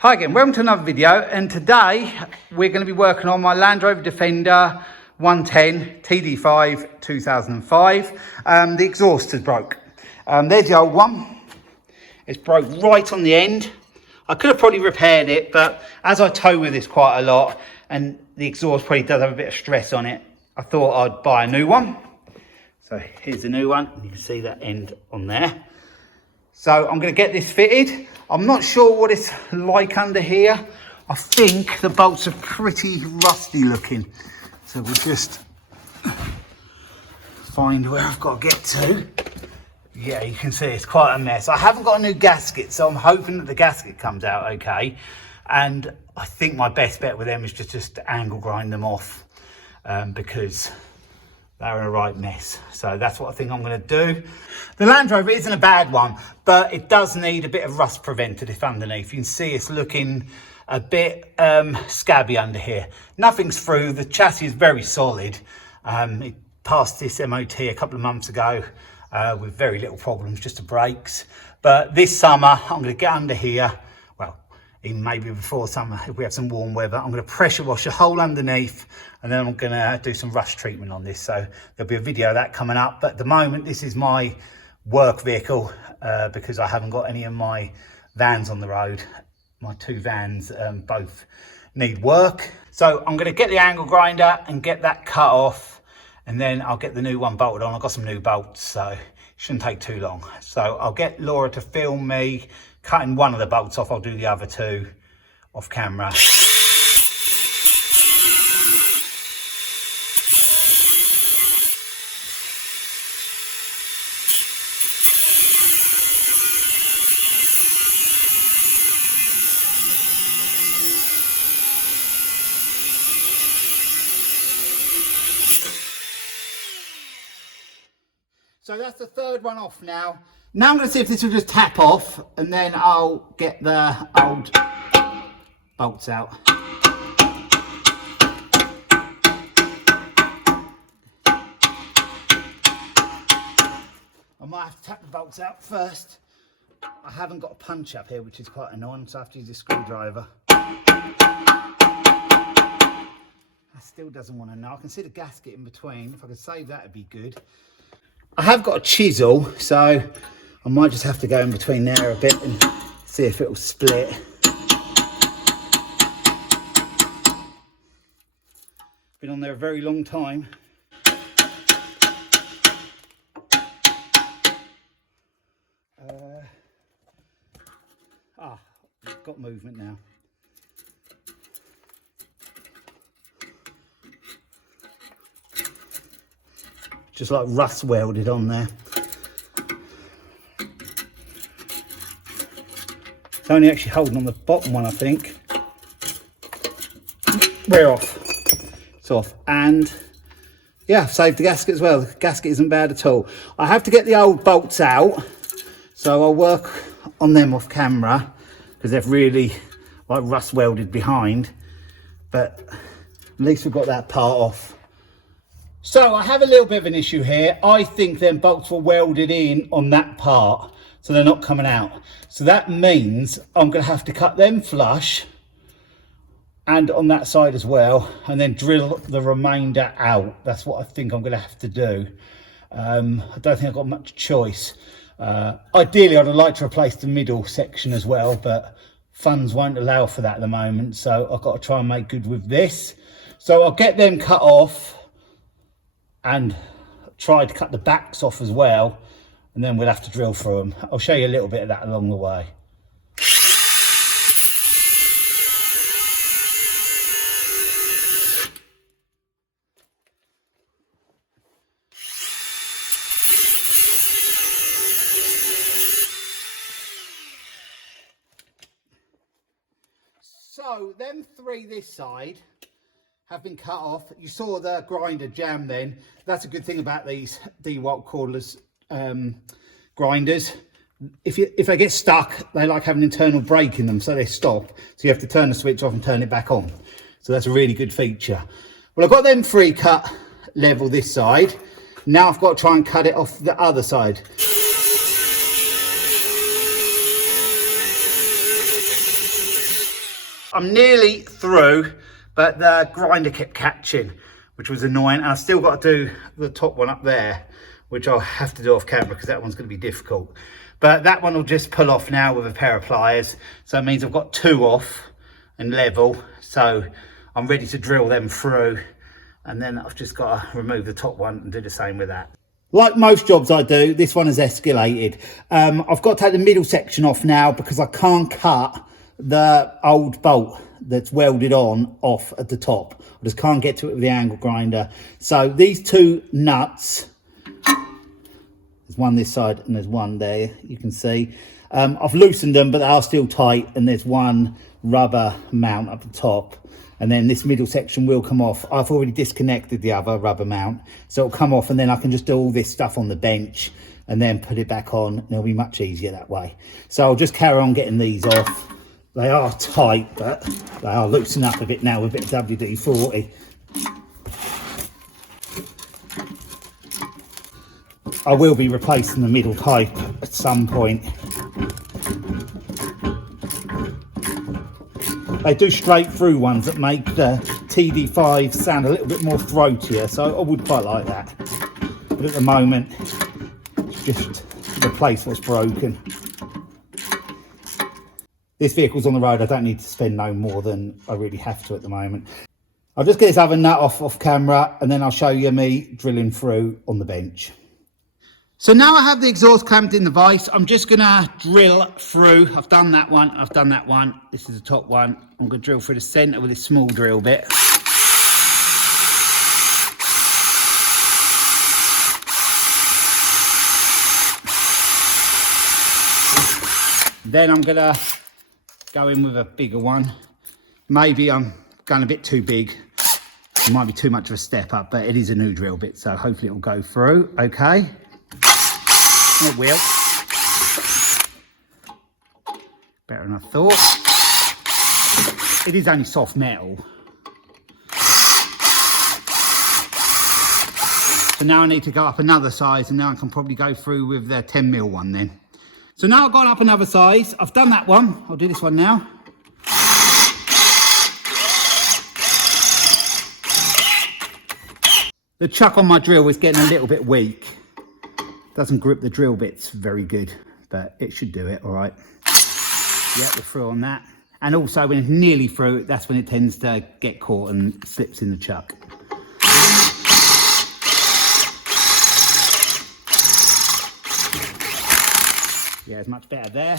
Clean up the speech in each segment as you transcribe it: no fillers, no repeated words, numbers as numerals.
Hi again, welcome to another video, and today we're going to be working on my Landrover Defender 110 TD5 2005. The exhaust is broke. There's the old one. It's broke right on the end. I could have probably repaired it, but as I tow with this quite a lot and the exhaust probably does have a bit of stress on it, I thought I'd buy a new one. So here's the new one. You can see that end on there. So I'm going to get this fitted. I'm not sure what it's like under here. I think the bolts are pretty rusty looking. So we'll just find where I've got to get to. Yeah, you can see it's quite a mess. I haven't got a new gasket, so I'm hoping that the gasket comes out okay. And I think my best bet with them is just to angle grind them off because they're in a right mess. So that's what I think I'm going to do. The Land Rover isn't a bad one, but it does need a bit of rust preventative underneath. You can see it's looking a bit scabby under here. Nothing's through. The chassis is very solid. It passed this MOT a couple of months ago with very little problems, just the brakes. But this summer, I'm going to get under here. Well, even maybe before summer, if we have some warm weather, I'm going to pressure wash the whole underneath, and then I'm going to do some rust treatment on this. So there'll be a video of that coming up. But at the moment, this is my work vehicle because I haven't got any of my vans on the road. My two vans both need work. So I'm going to get the angle grinder and get that cut off, and then I'll get the new one bolted on. I've got some new bolts, so it shouldn't take too long. So I'll get Laura to film me cutting one of the bolts off. I'll do the other two off camera. So that's the third one off now. Now I'm going to see if this will just tap off, and then I'll get the old bolts out. I might have to tap the bolts out first. I haven't got a punch up here, which is quite annoying, so I have to use a screwdriver. That still doesn't want to know. I can see the gasket in between. If I could save that, it'd be good. I have got a chisel, so I might just have to go in between there a bit and see if it'll split. Been on there a very long time. Got movement now. Just like rust welded on there. It's only actually holding on the bottom one, I think. We're off. It's off. And yeah, I've saved the gasket as well. The gasket isn't bad at all. I have to get the old bolts out, so I'll work on them off camera because they've really like rust welded behind. But at least we've got that part off. So I have a little bit of an issue here. I think them bolts were welded in on that part, so they're not coming out. So that means I'm going to have to cut them flush and on that side as well, and then drill the remainder out. That's what I think I'm going to have to do. I don't think I've got much choice. Ideally, I'd like to replace the middle section as well, but funds won't allow for that at the moment. So I've got to try and make good with this. So I'll get them cut off and try to cut the backs off as well, and then we'll have to drill through them. I'll show you a little bit of that along the way. So them three this side have been cut off. You saw the grinder jam then. That's a good thing about these DeWalt cordless grinders. If they get stuck, they like have an internal brake in them, so they stop. So you have to turn the switch off and turn it back on. So that's a really good feature. Well, I've got them three cut level this side. Now I've got to try and cut it off the other side. I'm nearly through, but the grinder kept catching, which was annoying. And I've still got to do the top one up there, which I'll have to do off camera because that one's going to be difficult. But that one will just pull off now with a pair of pliers. So it means I've got 2 off and level. So I'm ready to drill them through. And then I've just got to remove the top one and do the same with that. Like most jobs I do, this one has escalated. I've got to take the middle section off now because I can't cut the old bolt that's welded on off at the top. I just can't get to it with the angle grinder. So these 2 nuts, there's one this side and there's one there, you can see. I've loosened them, but they are still tight, and there's one rubber mount up the top. And then this middle section will come off. I've already disconnected the other rubber mount, so it'll come off, and then I can just do all this stuff on the bench and then put it back on, and it'll be much easier that way. So I'll just carry on getting these off. They are tight, but they are loosening up a bit now with a bit of WD-40. I will be replacing the middle pipe at some point. They do straight through ones that make the TD5 sound a little bit more throatier, so I would quite like that. But at the moment, it's just replace what's broken. This vehicle's on the road, I don't need to spend no more than I really have to at the moment. I'll just get this other nut off camera, and then I'll show you me drilling through on the bench. So now I have the exhaust clamped in the vise, I'm just gonna drill through. I've done that one, I've done that one. This is the top one. I'm gonna drill through the center with this small drill bit. Then I'm gonna go in with a bigger one. Maybe I'm going a bit too big. It might be too much of a step up, but it is a new drill bit, so hopefully it will go through okay. It will. Better than I thought. It is only soft metal. So now I need to go up another size, and now I can probably go through with the 10mm one then. So now I've gone up another size. I've done that one. I'll do this one now. The chuck on my drill is getting a little bit weak. Doesn't grip the drill bits very good, but it should do it all right. Yeah, we're through on that. And also when it's nearly through, that's when it tends to get caught and slips in the chuck. Yeah, it's much better there.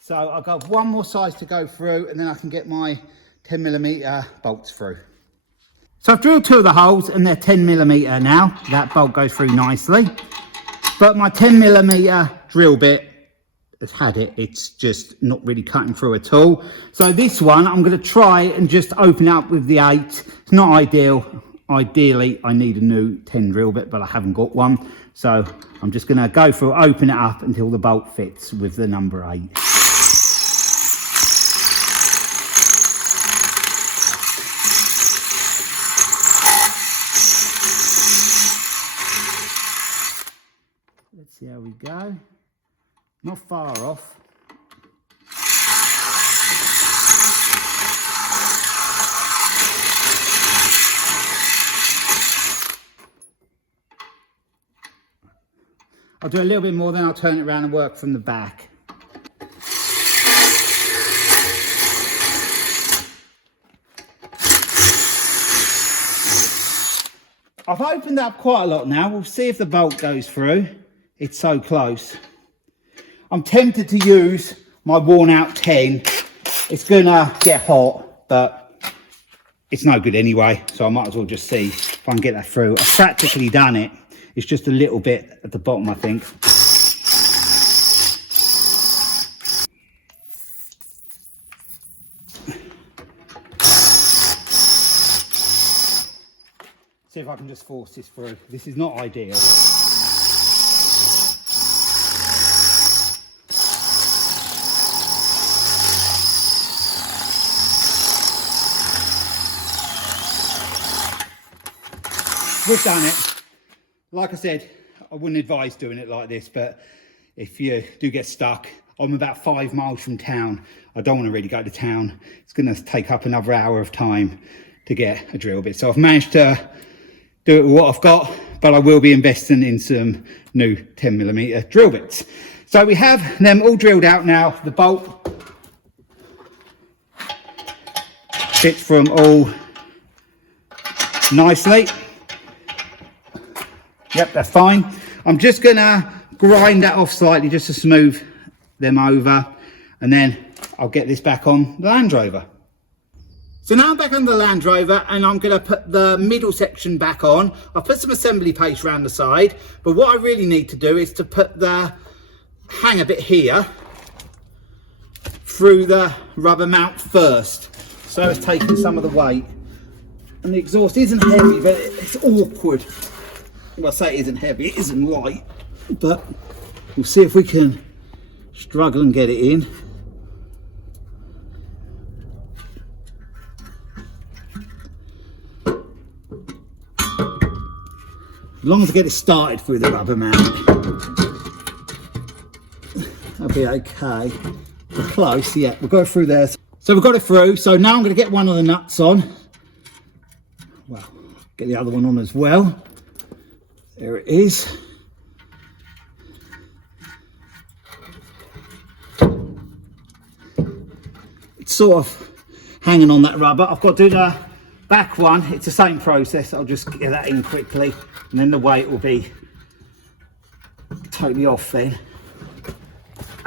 So I've got one more size to go through, and then I can get my 10mm bolts through. So I've drilled 2 of the holes, and they're 10mm now. That bolt goes through nicely. But my 10mm drill bit has had it. It's just not really cutting through at all. So this one, I'm going to try and just open up with the 8. It's not ideal. Ideally, I need a new 10 drill bit, but I haven't got one. So I'm just going to go through, open it up until the bolt fits with the number 8. Let's see how we go. Not far off. I'll do a little bit more, then I'll turn it around and work from the back. I've opened up quite a lot now. We'll see if the bolt goes through. It's so close. I'm tempted to use my worn out 10. It's gonna get hot, but it's no good anyway. So I might as well just see if I can get that through. I've practically done it. It's just a little bit at the bottom, I think. See if I can just force this through. This is not ideal. We've done it. Like I said, I wouldn't advise doing it like this, but if you do get stuck, I'm about 5 miles from town. I don't want to really go to town. It's going to take up another hour of time to get a drill bit. So I've managed to do it with what I've got, but I will be investing in some new 10mm drill bits. So we have them all drilled out now. The bolt fits from all nicely. Yep, that's fine. I'm just gonna grind that off slightly just to smooth them over, and then I'll get this back on the Land Rover. So now I'm back on the Land Rover and I'm going to put the middle section back on. I've put some assembly paste around the side, but what I really need to do is to put the hanger bit here through the rubber mount first. So it's taking some of the weight. And the exhaust isn't heavy, but it's awkward. Well, I say it isn't heavy, it isn't light, but we'll see if we can struggle and get it in. As long as I get it started through the rubber mount, that'll be okay. We're close, yeah, we'll go through there. So we've got it through, so now I'm going to get one of the nuts on. Well, get the other one on as well. There it is. It's sort of hanging on that rubber. I've got to do the back one. It's the same process. I'll just get that in quickly, and then the weight will be totally off then.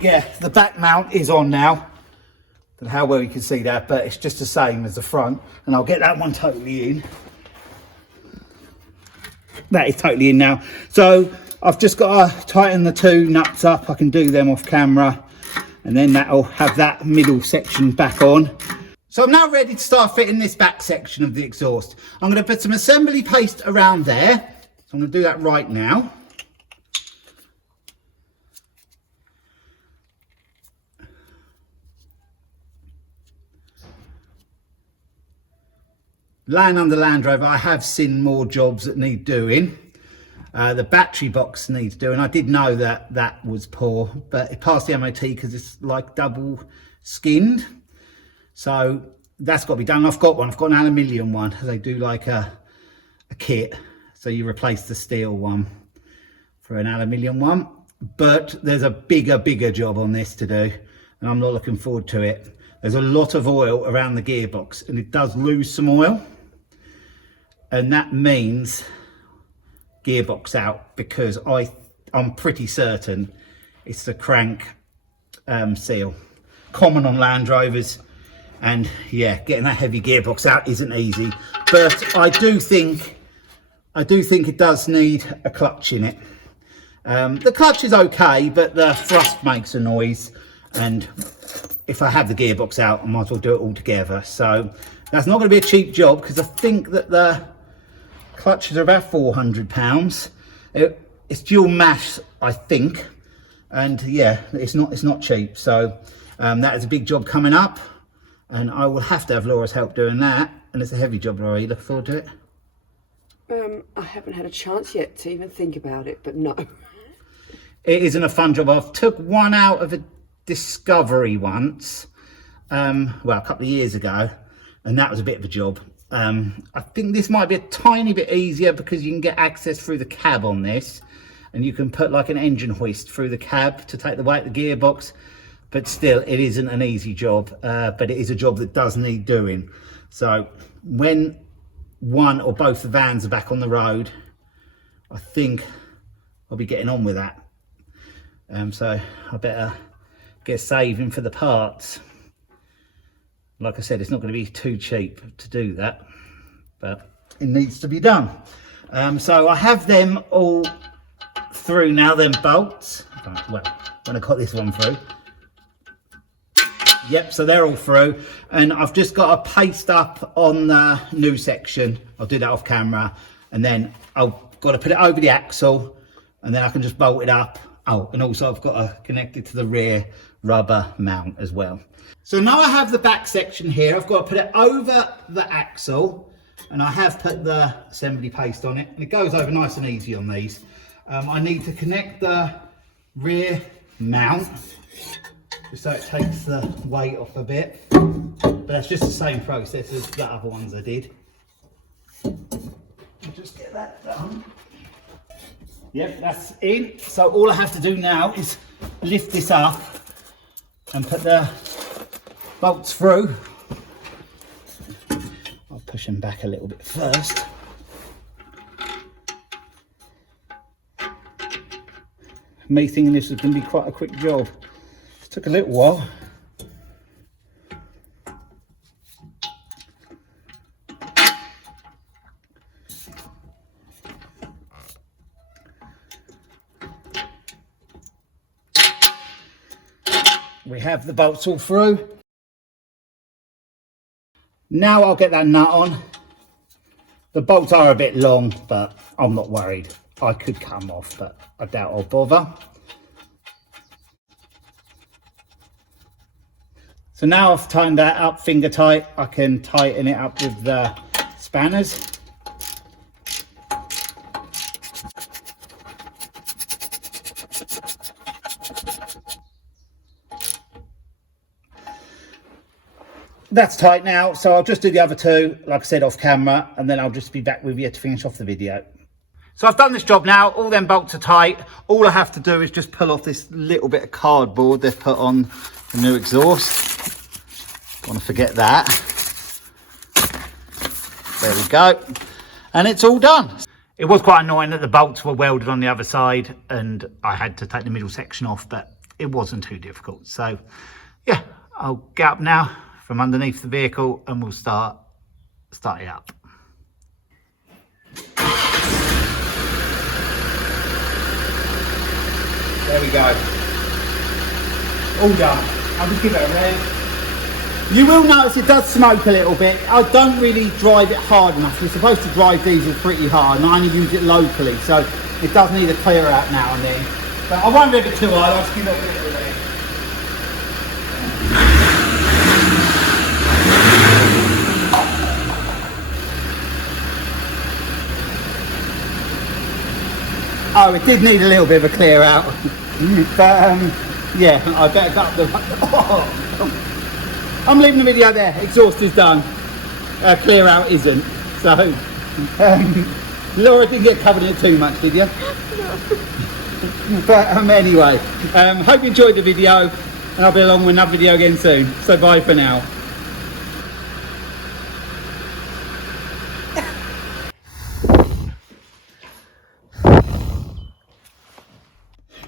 Yeah, the back mount is on now. Don't know how well you can see that, but it's just the same as the front, and I'll get that one totally in. That is totally in now. So I've just got to tighten the two nuts up. I can do them off camera, and then that'll have that middle section back on. So I'm now ready to start fitting this back section of the exhaust. I'm going to put some assembly paste around there. So I'm going to do that right now. Laying on the Land Rover, I have seen more jobs that need doing. The battery box needs doing. I did know that that was poor, but it passed the MOT because it's like double skinned. So that's got to be done. I've got one. I've got an aluminium one. They do like a kit. So you replace the steel one for an aluminium one. But there's a bigger job on this to do, and I'm not looking forward to it. There's a lot of oil around the gearbox, and it does lose some oil. And that means gearbox out, because I'm pretty certain it's the crank seal. Common on Land Rovers, and yeah, getting that heavy gearbox out isn't easy. But I do think it does need a clutch in it. The clutch is okay, but the thrust makes a noise, and if I have the gearbox out, I might as well do it all together. So that's not going to be a cheap job, because I think that the clutches are about £400. It's dual mass, I think, and yeah, it's not cheap. So that is a big job coming up, and I will have to have Laura's help doing that. And it's a heavy job, Laura. You look forward to it? I haven't had a chance yet to even think about it, but no. It isn't a fun job. I've took one out of a Discovery once, well, a couple of years ago, and that was a bit of a job. I think this might be a tiny bit easier because you can get access through the cab on this, and you can put like an engine hoist through the cab to take the weight of the gearbox, but still it isn't an easy job, but it is a job that does need doing. So when one or both the vans are back on the road, I think I'll be getting on with that. So I better get saving for the parts. Like I said, it's not going to be too cheap to do that, but it needs to be done. So I have them all through now, them bolts. Well, when I got this one through. Yep, so they're all through, and I've just got to paste up on the new section. I'll do that off camera, and then I've got to put it over the axle, and then I can just bolt it up. Oh, and also I've got to connect it to the rear rubber mount as well. So now I have the back section here. I've got to put it over the axle, and I have put the assembly paste on it, and it goes over nice and easy on these. I need to connect the rear mount just so it takes the weight off a bit. But that's just the same process as the other ones I did. I'll just get that done. Yep, that's in. So all I have to do now is lift this up and put the bolts through. I'll push them back a little bit first. Me thinking this was going to be quite a quick job. It took a little while. We have the bolts all through. Now I'll get that nut on. The bolts are a bit long, but I'm not worried. I could cut them off, but I doubt I'll bother. So now I've tightened that up finger tight, I can tighten it up with the spanners. That's tight now, so I'll just do the other two, like I said, off camera, and then I'll just be back with you to finish off the video. So I've done this job now, all them bolts are tight. All I have to do is just pull off this little bit of cardboard they've put on the new exhaust. Don't want to forget that. There we go. And it's all done. It was quite annoying that the bolts were welded on the other side and I had to take the middle section off, but it wasn't too difficult. So yeah, I'll get up now from underneath the vehicle and we'll start it up. There we go. All done. I'll just give it a rev. You will notice it does smoke a little bit. I don't really drive it hard enough. You're supposed to drive diesel pretty hard and I only use it locally, so it does need a clear out now and then. But I won't rev it too hard, I'll just give it a little rev. Oh, it did need a little bit of a clear out. But yeah, I better up the... I'm leaving the video there. Exhaust is done. Clear out isn't. So, Laura didn't get covered in it too much, did you? No. But anyway, hope you enjoyed the video and I'll be along with another video again soon. So bye for now.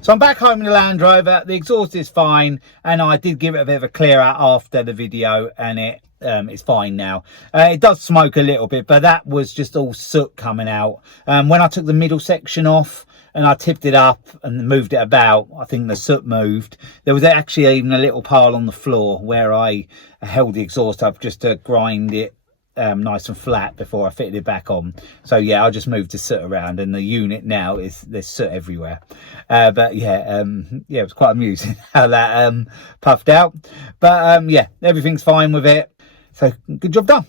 So I'm back home in the Land Rover, the exhaust is fine and I did give it a bit of a clear out after the video and it's fine now. It does smoke a little bit, but that was just all soot coming out. When I took the middle section off and I tipped it up and moved it about, I think the soot moved. There was actually even a little pile on the floor where I held the exhaust up just to grind it nice and flat before I fitted it back on. So yeah, I just moved the soot around and the unit now is, there's soot everywhere. But yeah, yeah, it was quite amusing how that puffed out. But yeah, everything's fine with it. So good job done.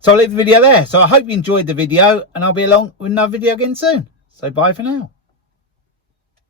So I'll leave the video there. So I hope you enjoyed the video and I'll be along with another video again soon. So bye for now.